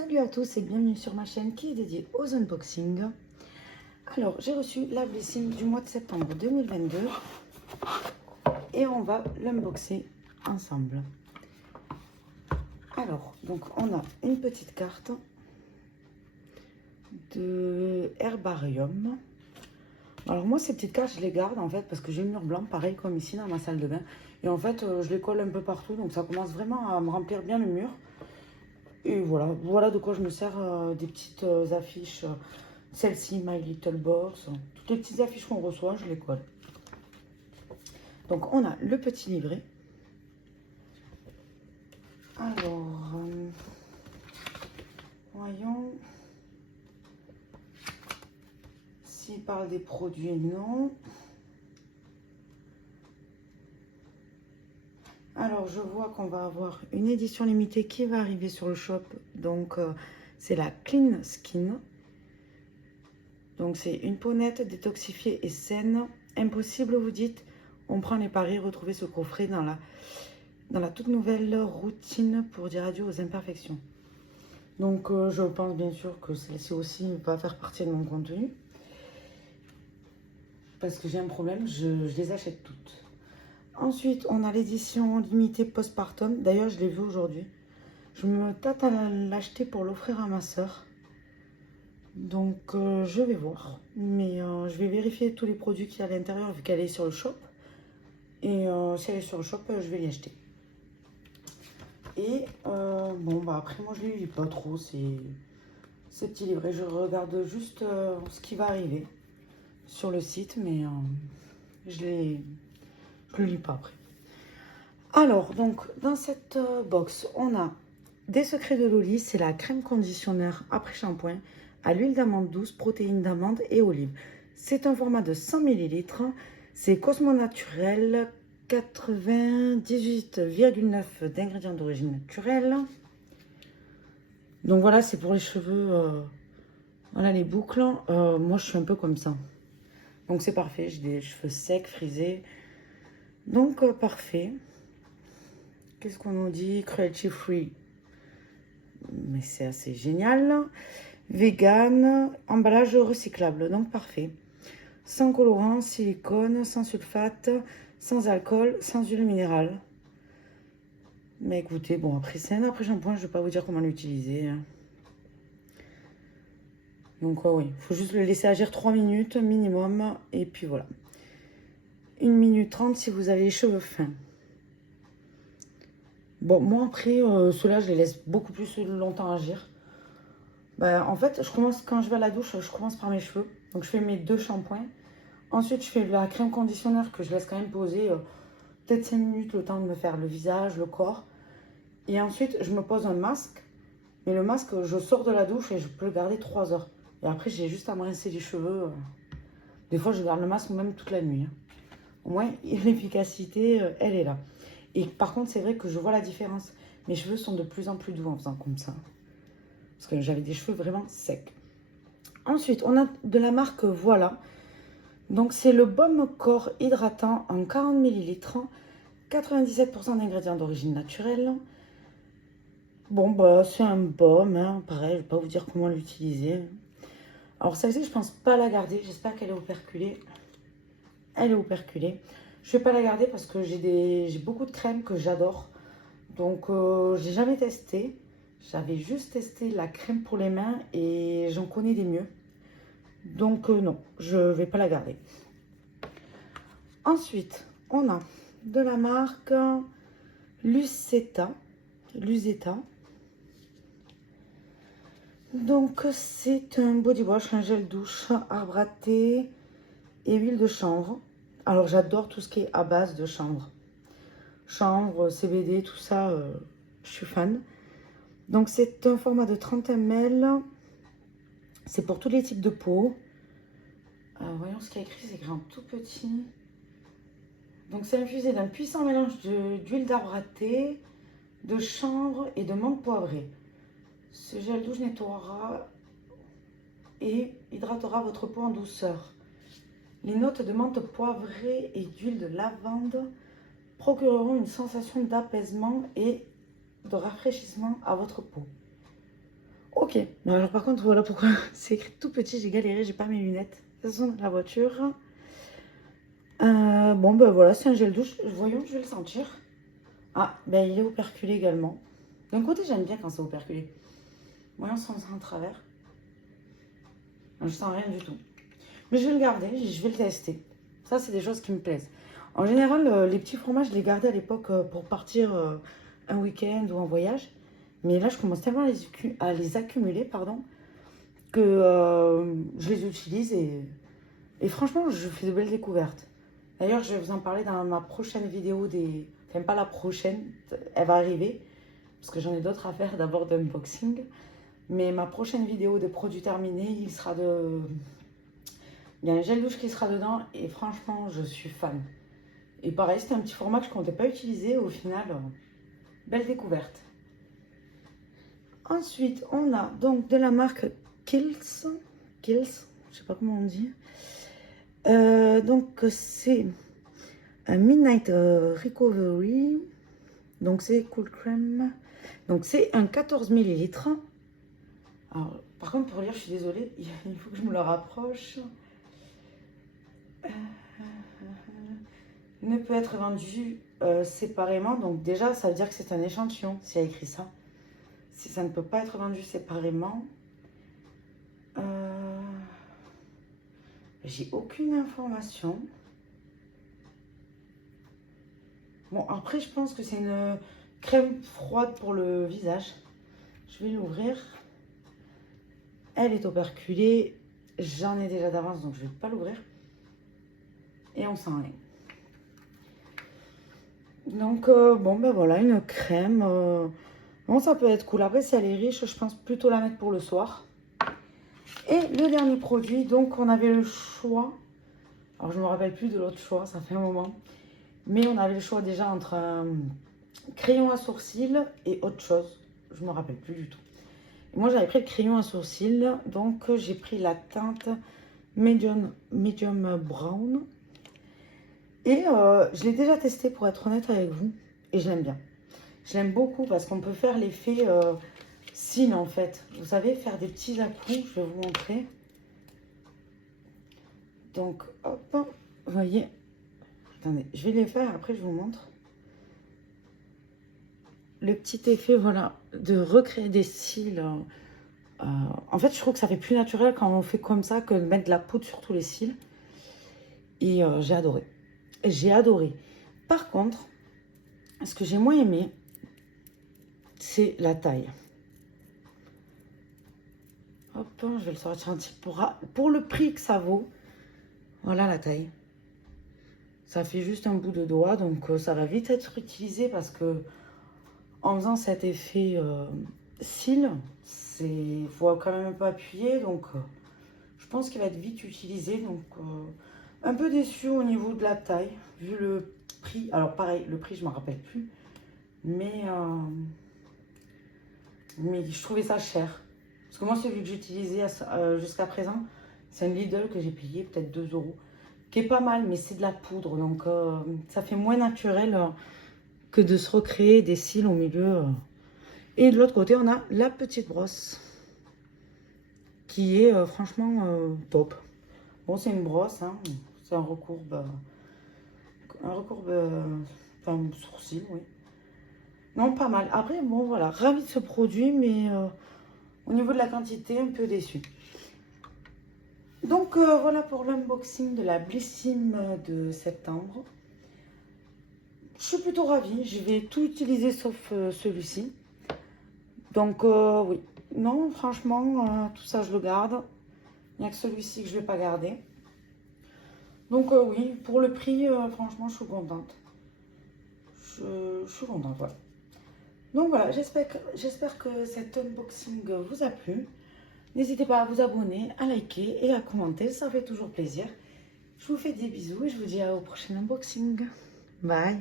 Salut à tous et bienvenue sur ma chaîne qui est dédiée aux unboxings. Alors, j'ai reçu la Blissim du mois de septembre 2022 et on va l'unboxer ensemble. Alors, donc on a une petite carte de Herbarium. Alors moi, ces petites cartes, je les garde en fait parce que j'ai le mur blanc, pareil comme ici dans ma salle de bain. Et en fait, je les colle un peu partout, donc ça commence vraiment à me remplir bien le mur. Et voilà de quoi je me sers des petites affiches. Celle-ci, My Little Boss. Toutes les petites affiches qu'on reçoit, je les colle. Donc, on a le petit livret. Alors, voyons. S'il parle des produits, non. Alors, je vois qu'on va avoir une édition limitée qui va arriver sur le shop. Donc, c'est la Clean Skin. Donc, c'est une peau nette, détoxifiée et saine. Impossible, vous dites. On prend les paris, retrouver ce coffret dans la toute nouvelle routine pour dire adieu aux imperfections. Donc, je pense bien sûr que celle-ci aussi va faire partie de mon contenu. Parce que j'ai un problème, je les achète toutes. Ensuite, on a l'édition limitée postpartum. D'ailleurs, je l'ai vue aujourd'hui. Je me tâte à l'acheter pour l'offrir à ma soeur. Donc, je vais voir. Mais je vais vérifier tous les produits qu'il y a à l'intérieur vu qu'elle est sur le shop. Et si elle est sur le shop, je vais l'y acheter. Et bon, bah après, moi, je ne les lis pas trop, ces petits livrets. Je regarde juste ce qui va arriver sur le site, mais je le lis pas après. Alors, donc, dans cette box, on a des secrets de Loli. C'est la crème conditionneur après shampoing à l'huile d'amande douce, protéines d'amande et olive. C'est un format de 100 ml. C'est Cosmo Naturel, 98,9 d'ingrédients d'origine naturelle. Donc voilà, c'est pour les cheveux, voilà les boucles. Moi, je suis un peu comme ça. Donc c'est parfait, j'ai des cheveux secs, frisés. Donc parfait. Qu'est-ce qu'on nous dit? Cruelty free. Mais c'est assez génial. Vegan, emballage recyclable, donc parfait. Sans colorant, silicone, sans sulfate, sans alcool, sans huile minérale. Mais écoutez, bon, après c'est un après-shampoing, je ne vais pas vous dire comment l'utiliser. Donc oui, il faut juste le laisser agir 3 minutes minimum. Et puis voilà. 1 minute 30 si vous avez les cheveux fins. Bon, moi après, ceux-là, je les laisse beaucoup plus longtemps agir. Ben, en fait, quand je vais à la douche, je commence par mes cheveux. Donc je fais mes 2 shampoings. Ensuite, je fais la crème conditionneur que je laisse quand même poser peut-être 5 minutes le temps de me faire le visage, le corps. Et ensuite, je me pose un masque. Mais le masque, je sors de la douche et je peux le garder 3 heures. Et après, j'ai juste à me rincer les cheveux. Des fois, je garde le masque même toute la nuit. Au moins, l'efficacité, elle est là. Et par contre, c'est vrai que je vois la différence. Mes cheveux sont de plus en plus doux en faisant comme ça. Parce que j'avais des cheveux vraiment secs. Ensuite, on a de la marque Voilà. Donc, c'est le baume corps hydratant en 40 ml. 97% d'ingrédients d'origine naturelle. Bon, bah, c'est un baume. Hein. Pareil, je ne vais pas vous dire comment l'utiliser. Alors, celle-ci, je ne pense pas la garder. J'espère qu'elle est operculée. Elle est operculée. Je ne vais pas la garder parce que j'ai beaucoup de crèmes que j'adore. Donc, je n'ai jamais testé. J'avais juste testé la crème pour les mains et j'en connais des mieux. Donc, non, je ne vais pas la garder. Ensuite, on a de la marque Lucetta. Donc, c'est un body wash, un gel douche, arbre à thé et huile de chanvre. Alors, j'adore tout ce qui est à base de chanvre. Chanvre, CBD, tout ça, je suis fan. Donc, c'est un format de 30 ml. C'est pour tous les types de peau. Voyons ce qu'il y a écrit, c'est écrit en tout petit. Donc, c'est infusé d'un puissant mélange d'huile d'arbre à thé, de chanvre et de menthe poivrée. Ce gel douche nettoiera et hydratera votre peau en douceur. Les notes de menthe poivrée et d'huile de lavande procureront une sensation d'apaisement et de rafraîchissement à votre peau. Ok, bon, alors par contre, voilà pourquoi c'est écrit tout petit, j'ai galéré, j'ai pas mes lunettes. Elles sont dans la voiture. Bon, ben voilà, c'est un gel douche. Voyons, je vais le sentir. Ah, ben il est operculé également. D'un côté, j'aime bien quand c'est operculé. Voyons si on sent en travers. Je sens rien du tout. Mais je vais le garder, je vais le tester. Ça, c'est des choses qui me plaisent. En général, les petits fromages, je les gardais à l'époque pour partir un week-end ou en voyage. Mais là, je commence tellement à les accumuler, pardon, que je les utilise et franchement, je fais de belles découvertes. D'ailleurs, je vais vous en parler dans ma prochaine vidéo des... Enfin, pas la prochaine, elle va arriver, parce que j'en ai d'autres à faire, d'abord d'unboxing. Mais ma prochaine vidéo de produits terminés, il sera de... Il y a un gel douche qui sera dedans et franchement, je suis fan. Et pareil, c'était un petit format que je ne comptais pas utiliser. Au final, belle découverte. Ensuite, on a donc de la marque Kiehl's, je sais pas comment on dit. Donc, c'est un Midnight Recovery. Donc, c'est Cool Crème. Donc, c'est un 14 ml. Alors, par contre, pour lire, je suis désolée, il faut que je me le rapproche. Ne peut être vendu séparément. Donc, déjà, ça veut dire que c'est un échantillon, s'il y a écrit ça. Si ça ne peut pas être vendu séparément. J'ai aucune information. Bon, après, je pense que c'est une crème froide pour le visage. Je vais l'ouvrir. Elle est operculée. J'en ai déjà d'avance, donc je ne vais pas l'ouvrir. Et on sent rien. Donc, bon, ben voilà, une crème. Bon, ça peut être cool. Après, si elle est riche, je pense plutôt la mettre pour le soir. Et le dernier produit, donc on avait le choix. Alors, je ne me rappelle plus de l'autre choix, ça fait un moment. Mais on avait le choix déjà entre un crayon à sourcils et autre chose. Je ne me rappelle plus du tout. Et moi, j'avais pris le crayon à sourcils. Donc, j'ai pris la teinte medium brown. Et je l'ai déjà testé pour être honnête avec vous. Et je l'aime bien. Je l'aime beaucoup parce qu'on peut faire l'effet cils en fait. Vous savez, faire des petits à-coups. Je vais vous montrer. Donc, hop. Vous voyez. Attendez, je vais les faire. Après, je vous montre. Le petit effet, voilà, de recréer des cils. En fait, je trouve que ça fait plus naturel quand on fait comme ça que de mettre de la poudre sur tous les cils. Et j'ai adoré. J'ai adoré. Par contre, ce que j'ai moins aimé, c'est la taille. Hop, je vais le sortir un petit peu pour le prix que ça vaut. Voilà la taille. Ça fait juste un bout de doigt, donc ça va vite être utilisé parce que en faisant cet effet cils, il faut quand même un peu appuyer, donc je pense qu'il va être vite utilisé. Donc un peu déçu au niveau de la taille, vu le prix. Alors pareil, le prix je ne me rappelle plus, mais je trouvais ça cher. Parce que moi, celui que j'utilisais jusqu'à présent, c'est un Lidl que j'ai payé peut-être 2 €, qui est pas mal, mais c'est de la poudre. Donc, ça fait moins naturel que de se recréer des cils au milieu. Et de l'autre côté, on a la petite brosse, qui est franchement top. Bon, c'est une brosse, hein, c'est un recourbe, enfin, sourcil, oui. Non, pas mal. Après, bon, voilà, ravi de ce produit, mais au niveau de la quantité, un peu déçu. Donc, voilà pour l'unboxing de la Blissim de septembre. Je suis plutôt ravie. Je vais tout utiliser sauf celui-ci. Donc, oui. Non, franchement, tout ça, je le garde. Il n'y a que celui-ci que je ne vais pas garder. Donc, oui, pour le prix, franchement, je suis contente. Je suis contente, voilà. Donc voilà, j'espère que cet unboxing vous a plu. N'hésitez pas à vous abonner, à liker et à commenter, ça fait toujours plaisir. Je vous fais des bisous et je vous dis au prochain unboxing. Bye!